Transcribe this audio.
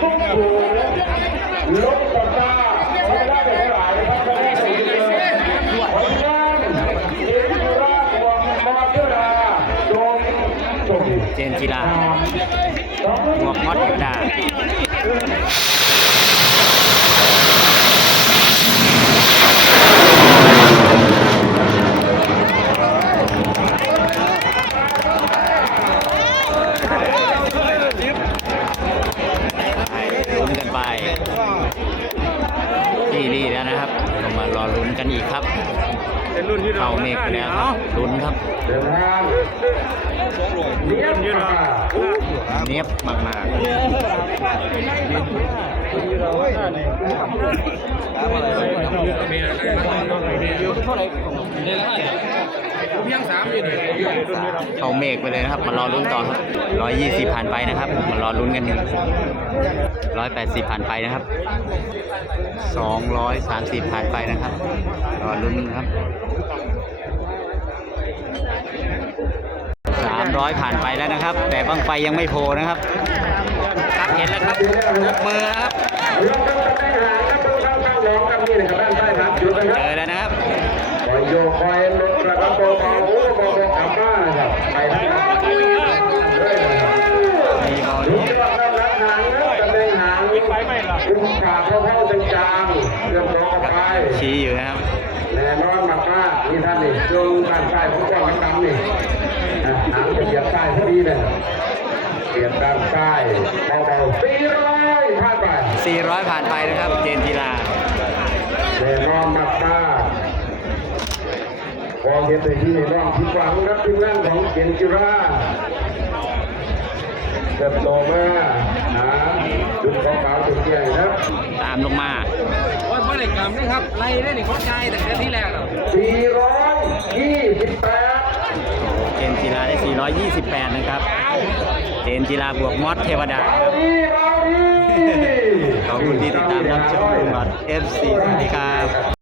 ตุ้มหูลบกับตาไม่ได้ไปหลายครับไม่ได้ไปเลยผลงานเอ็นยูราบวกมาเตอราดงจงเจนจิราหมวกมอดเทวดา ลุ้นกันไปนี่ นี่แล้วนะครับก็มารอลุ้นกันอีกครับเป็นรุ่นที่เราเข้าเมฆไปแล้วครับลุ้นครับเดินทางเนียบยืนมาเนียบมากยังสามอยู่นี่ๆเข้าเมฆไปเลยนะครับ มารอลุ้นต่อครับร้อยยี่สิบผ่านไปนะครับ มารอลุ้นกันหนึ่งร้อยแปดสิบผ่านไปนะครับสองร้อยสามสิบผ่านไปนะครับ รอลุ้นครับสามร้อยผ่านไปแล้วนะครับ แต่บังไฟยังไม่โผล่นะครับครับเห็นแล้วครับยกมือครับ คุมขาดเข้าๆจางๆเรียบร้อยไปชี้อยู่นะครับแน่นอนมากๆนี่ท่านนี่ลงด้านซ้ายผู้กองดำนี่อะหางจะเหยียบซ้ายพอดีเลยเหยียบด้านซ้ายเบาๆสี่ร้อยผ่านไป400ผ่านไปนะครับเจนจิลาแน่นอนมากมากๆพอเห็นแต่ที่น้องผิดหวังครับทีมงานของเกียนจิรา เติบโตมาหาจุดขาวๆจุดแก่ครับตามลงมาว่าเมื่อไหร่กรรมนะครับไล่ได้หนึ่งคนใจแต่เดือนที่แรกแล้ว428เจนจิลาได้ 428 นะครับ เจนจิลาบวกมอสเทวดาเอาดีเอาดีขอบคุณที่ติดตามรับชมบัตร FC สวัสดีครับ